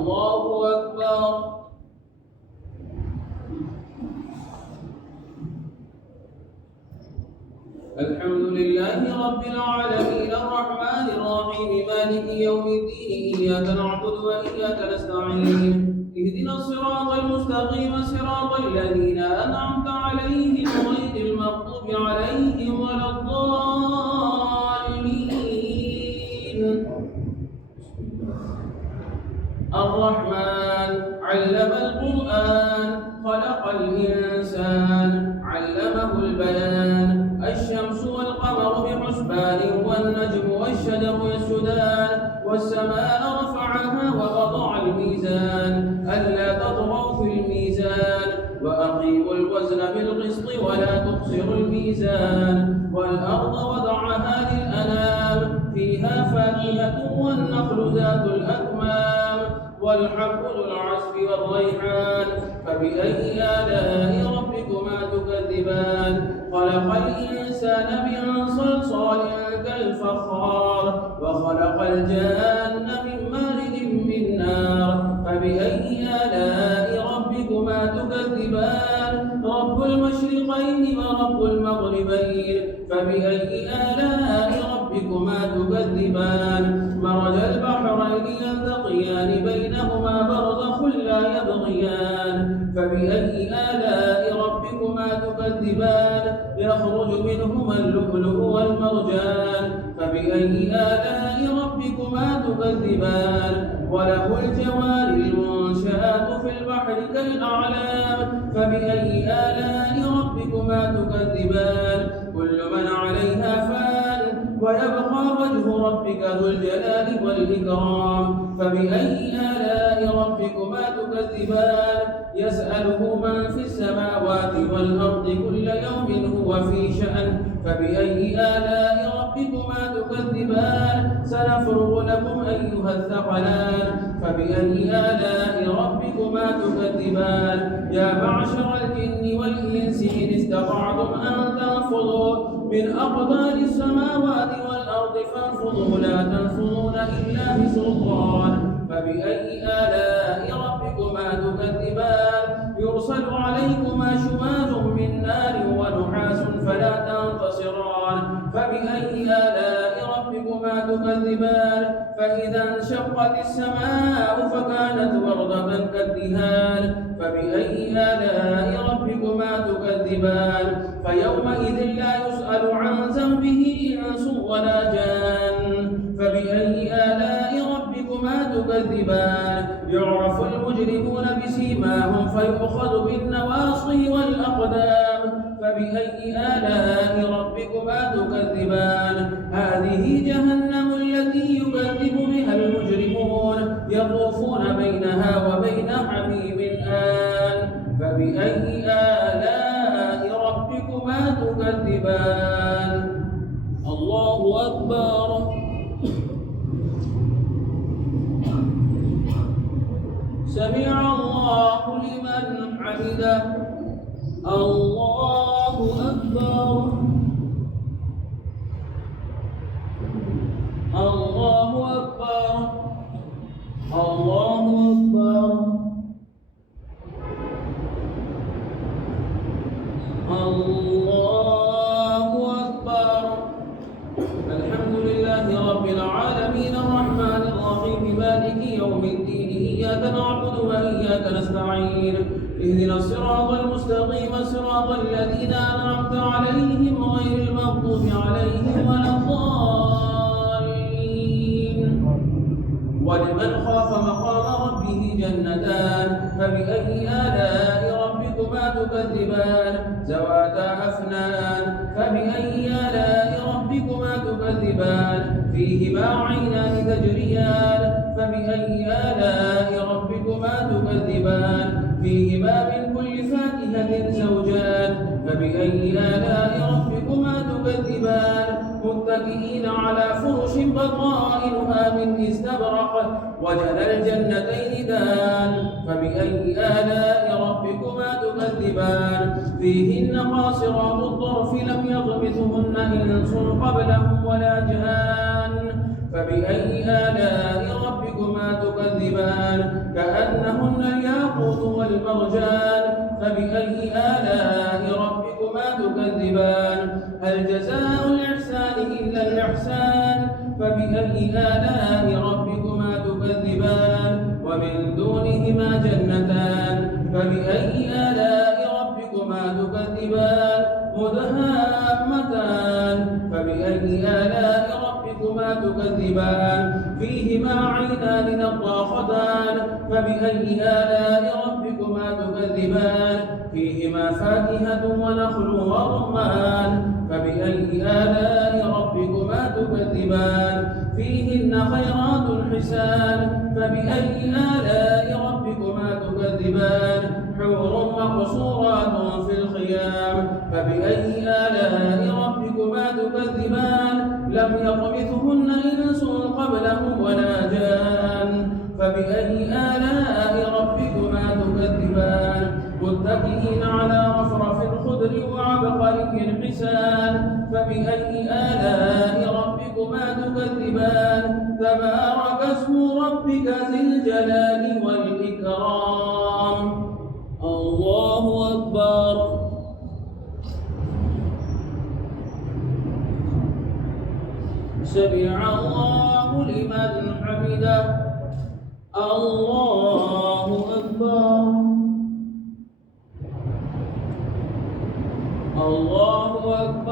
الله أكبر. الحمد لله رب العالمين الرحمن الرحيم مالك يوم الدين إياك نعبد وإياك نستعين اهدنا الصراط المستقيم صراط الذين أنعمت عليهم غير المغضوب عليهم ولا الضالين. الرحمن علم القرآن خلق الإنسان علمه البيان الشمس والقمر بحسبان والنجم والشجر يسجدان والسماء رفعها ووضع الميزان ألا تطغوا في الميزان وأقيموا الوزن بالقسط ولا تخسروا الميزان والأرض وضعها للأنام فيها فاكهة والنخل ذات الأكمام والحب ذو العصف والريحان فبأي آلاء ربكما تكذبان خلق الإنسان من صلصال كالفخار وخلق الجان من مارج من نار فبأي آلاء ربكما تكذبان رب المشرقين ورب المغربين فبأي آلاء ربكما تكذبان مرج البحرين يلتقيان بينهما برزخ لا يبغيان فبأي آلاء ربكما تكذبان يخرج منهما اللؤلؤ والمرجان فبأي آلاء ربكما تكذبان وله الجوار المنشآت في البحر كالأعلام فبأي آلاء ربكما تكذبان كل من عليها فان ويبقى وجه ربك ذو الجلال والإكرام فبأي آلاء ربكما تكذبان يسأله من في السماوات والأرض كل يوم هو في شأن فبأي آلاء ربكما تكذبان سنفرغ لكم أيها الثقلان فبأي آلاء ربكما تكذبان يا معشر الجن والإنس إن استطعتم أن تنفضوا من أقدار السماوات والأرض فانفضوا لا تنفضون إلا بسلطان فبأي آلاء ربكما تكذبان يرسل عليكما شواظ من نار ونحاس فلا تنتصران فبأي آلاء ربكما تكذبان فإذا انشقت السماء فكانت وردة كالدهان فبأي آلاء ربكما تكذبان فيومئذ لا يسأل عن ذنبه إنس ولا جان فبأي آلاء ربكما تكذبان يعرف المجرمون بسيماهم فيؤخذ بالنواصي والأقدام فبأي آلاء ربكما تكذبان هذه جهنم التي يكذب بها المجرمون يطوفون بينها وبين حميم آن فبأي آلاء ربكما تكذبان الله أكبر. سمع الله لمن حمده الله أكبر الله أكبر الله أكبر الله أكبر. الحمد لله رب العالمين الرحمن الرحيم مالك يوم الدين إياك نعبد وإياك نستعين اهدنا الصراط المستقيم صراط الذين أنعمت عليهم غير المغضوب عليهم ولا الضالين. ولمن خاف مقام ربه جنتان فبأي آلاء ربكما تكذبان ذواتا أفنان فبأي آلاء ربكما تكذبان فيهما عينان تجريان فبأي آلاء ربكما تكذبان فيهما من كل فاكهة زوجان فبأي آلاء ربكما تكذبان متكئين على فرش بطائنها من استبرق وجنى الجنتين دان فبأي آلاء ربكما تكذبان فيهن قاصرات الطرف لم يطمثهن إنس قبلهم ولا جان فبأي آلاء ربكما تكذبان كأنهن الياقوت والمرجان فبأي آلاء ربكما تكذبان هل جزاء الإحسان إلا الإحسان فبأي آلاء ربكما تكذبان ومن دونهما جنتان فبأي آلاء ربكما تكذبان مدهامتان فبأي آلاء ربكما تكذبان فيهما عينان نضاختان فبأي آلاء ربكما تكذبان فيهما فاكهة ونخل ورمان فبأي آلاء ربكما تكذبان فيهن خيرات حسان فبأي آلاء ربكما تكذبان حور مقصورات في الخيام فبأي آلاء ربكما تكذبان لم يطمثهن إنس قبلهم ولا جان فبأي آلاء ربكما تكذبان متكئين على رفرف خضر وعبقري حسان فبأي آلاء ربكما تكذبان تبارك اسم ربك ذي الجلال والإكرام الله أكبر سمع الله لمن حمده الله أكبر الله أكبر